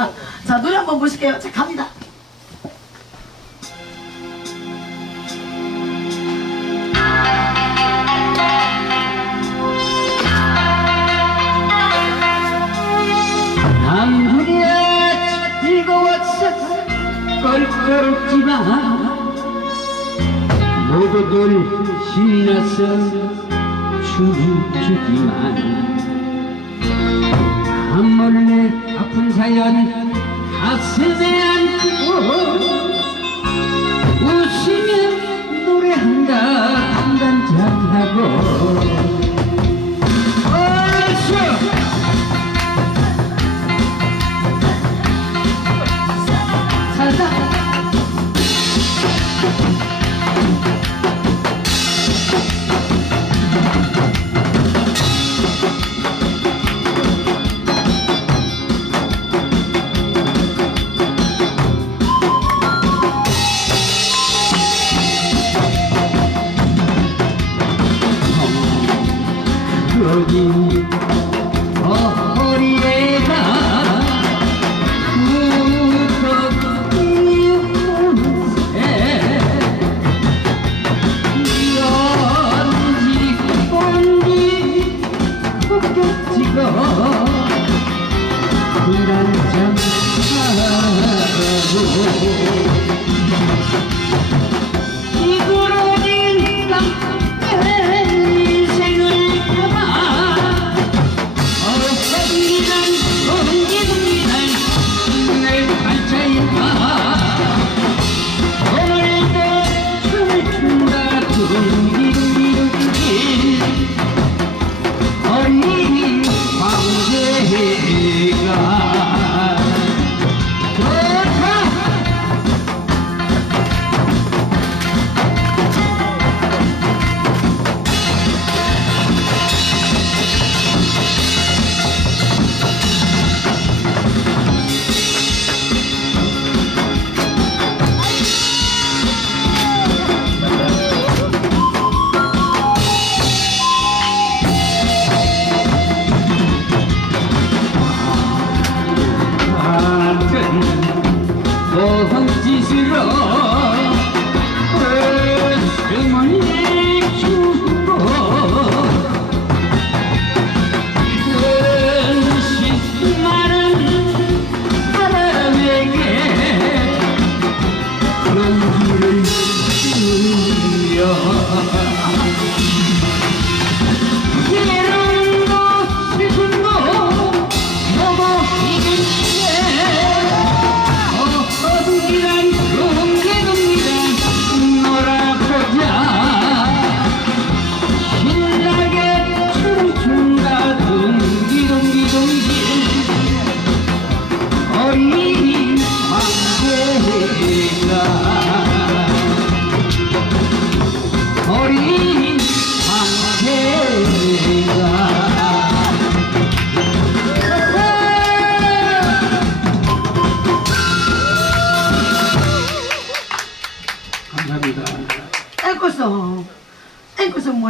자 노래 한번 보실게요. 자 갑니다. 남들이야 즐거웠어 껄끄럽지만 모두들 신나서 춤추지만 한 번의 아픈 사연 가슴에 안고 웃으며 노래한다 한잔하고 여기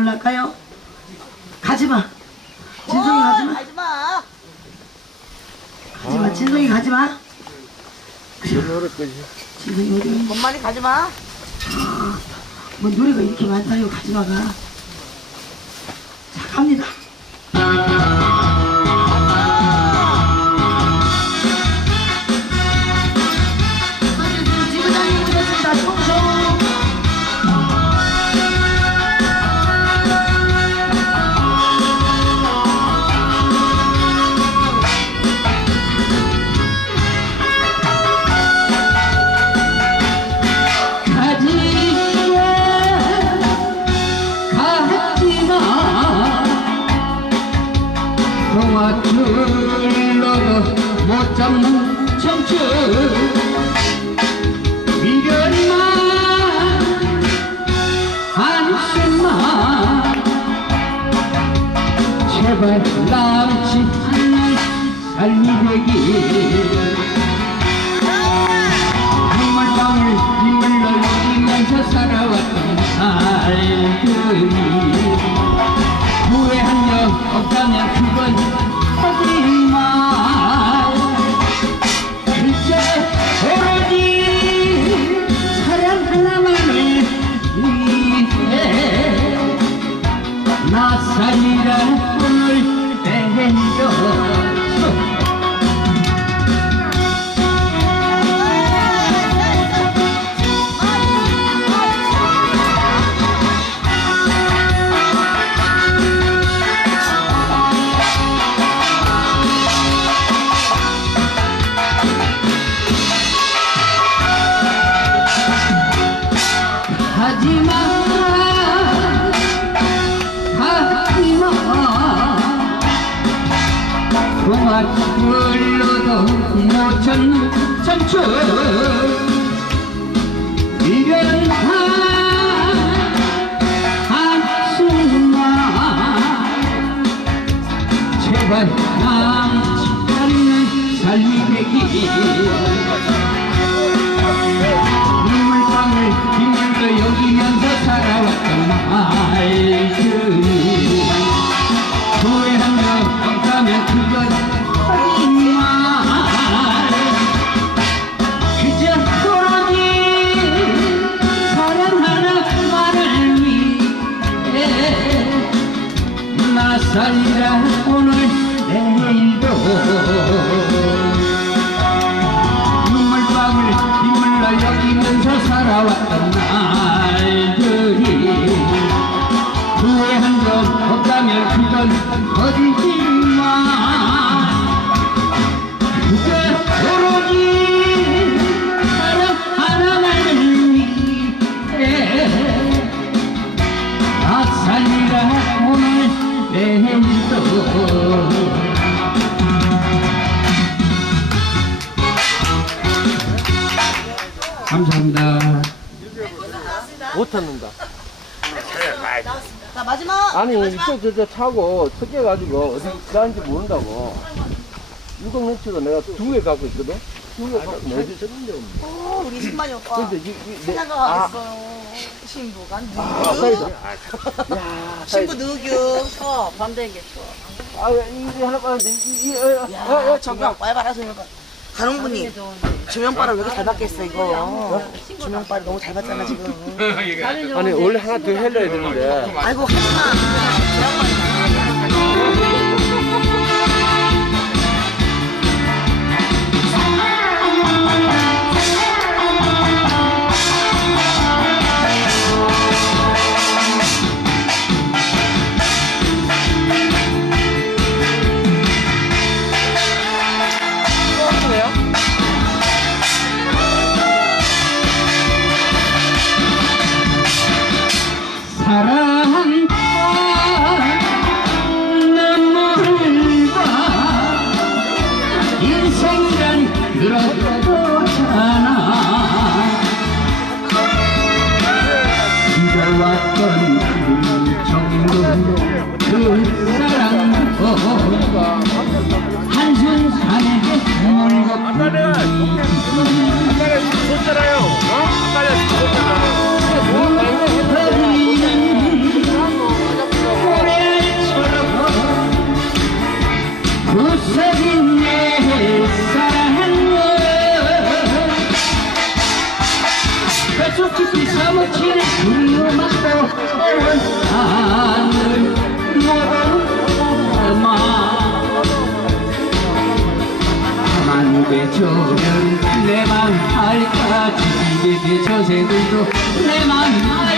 몰랄까요? 가지마. 진성이 가지마. 가지마. 가지마. 진성이 가지마. 진성이 어디? 엄마니 가지마. 뭐 노래가 이렇게 많다요 가지마가. 자 갑니다. 제발 남지 않는 삶이 되길 한물방울 눈물 흘리면서 살아왔던 살들이 후회한 적 없다면 그건 물러도 못 찾는 청춘. 미련한 한숨아 제발 남지 않는 삶이 되기 눈물방울 빗물로 여기면서 살아왔던 말들 살리라 오늘 내일도. 눈물방울 빗물로 여기면서 살아왔던 날들이 후회한 적 없다면 그건 거짓 감사합니다. 못 찾는다. 자 마지막 아니 이쪽 저저 차고 섞여가지고 어디 가는지 모른다고. 유동 렌치도 내가 두 개 갖고 있거든. 두 개 갖고 어디 썼는데 없네. 어, 우리 신만이 오빠 근데 이, 이, 내, 아, 있어요 신부가 아, 사이드. 누구? 야, 신부 사이드. 누구? 추워 밤 되는 게 추워 아, 이게 하나 빠는데 이, 이, 어, 어, 야 어, 어, 정말 빨바라 조명빨 가롱분이 조명빨을 왜 이렇게 잘 받겠어 이거? 조명빨 너무 잘 받잖아 지금. 아니 원래 하나 더 해려야 되는데. 아이고 하지마 정도 그 사랑도 한순간에 물거품이 부서진 가만 배쳐면 내맘 알까 집에 배쳐 새들도 내맘 알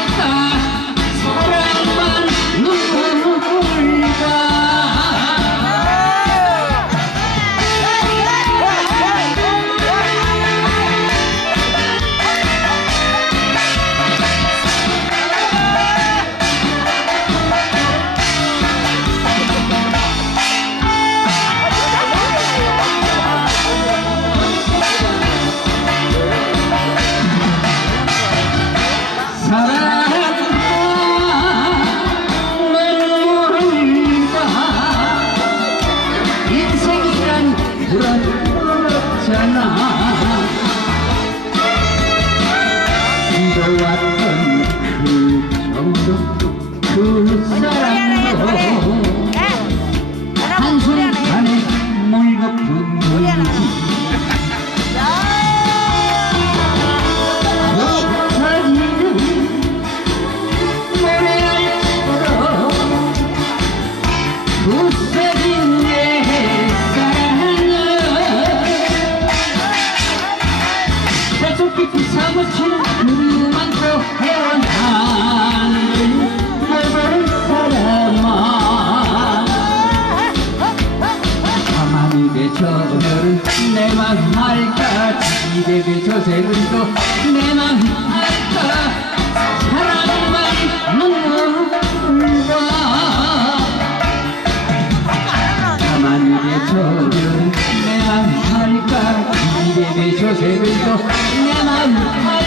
what 할까 이대의 저생을 또내맘 할까 사랑만 먹는가 가만히 계셔면 내맘 할까 이대의 저생을 또내맘 할까